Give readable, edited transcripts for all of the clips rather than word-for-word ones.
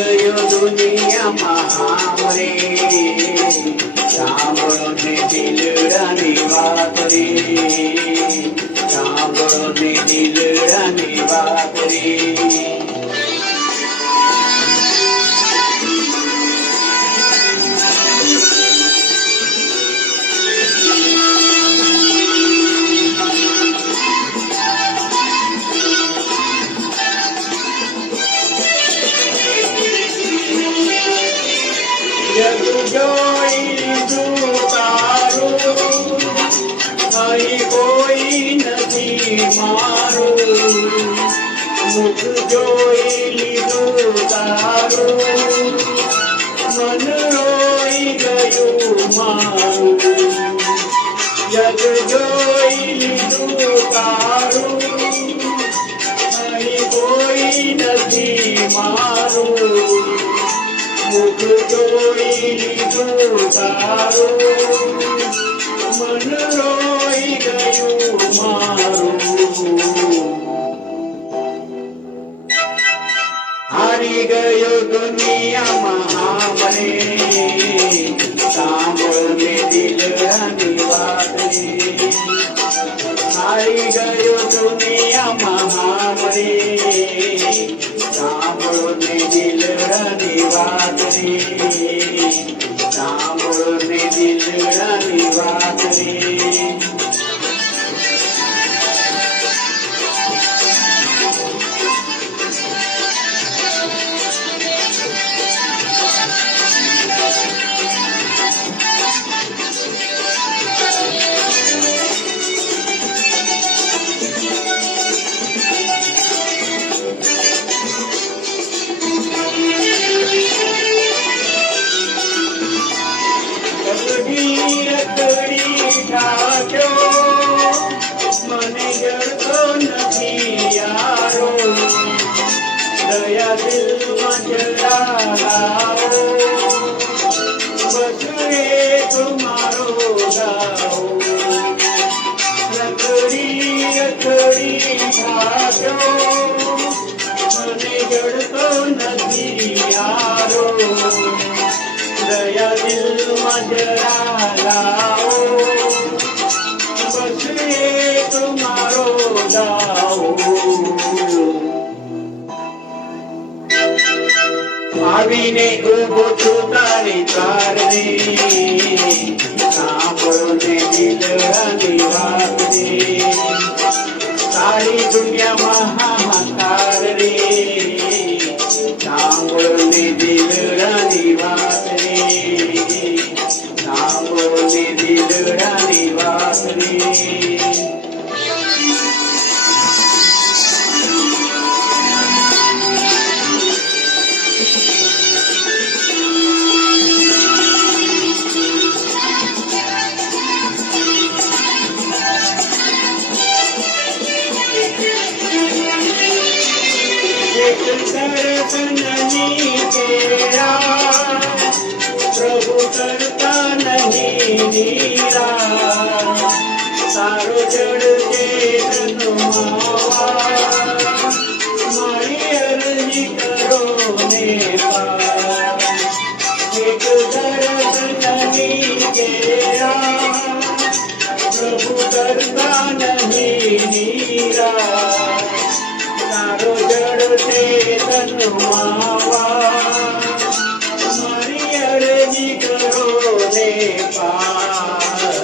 ગયો દુનિયામાં રે, સાંભળો ને દિલડાની વાત રે, સાંભળો ને દિલડાની વાત રે. જગ જોઈ લીધું તારું, અહીં કોઈ નથી મારું. મુખ જોઈ લીધું તારું, મન રોઈ ગયું મારું. જગ જોઈ લીધું તારું, અહીં કોઈ નથી મારું. મુખ જોઈ લીધું તારું, મન રોઈ ગયું મારું. હારી ગયો દુનિયામાં મને, સાંભળો ને દિલડાની વાત રે. હારી ગયો દુનિયામાં મને, સાંભળો ને દિલડાની વાત રે, સાંભળો ને દિલડાની વાત રે. મને જડતો નથી યારો, દયા દિલમાં જરા લાવો, બસ એક મારો ગાઓ. રખડી રખડી ભાગ્યો, મને જડતો નથી યારો, દયા દિલમાં જરા લાવો, બસ એક મારો દાવો. આવીને ઉભો છું તારી દ્વાર રે, સાંભળો ને દિલડાની વાત રે. તારી દુનિયામાં હાહાકાર રે, સાંભળો ને દિલડાની વાત રે, સાંભળો ને દિલડાની વાત રે. એક દર્શનની તેરા, પ્રભુ કરતા નહીં નીરા. તારો જડ ચેતનો માવા, મારી અરજી કરો ને પાર. એક દર્શનની તેરા, પ્રભુ કરતા નહીં નીરા. તારો જડ ચેતન માવા, મારી અરજી કરો ને પાર.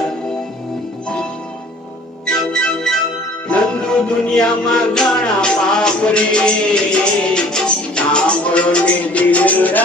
નંદુ દુનિયામાં ઘણા પાપ રે, સાંભળો ને દિલ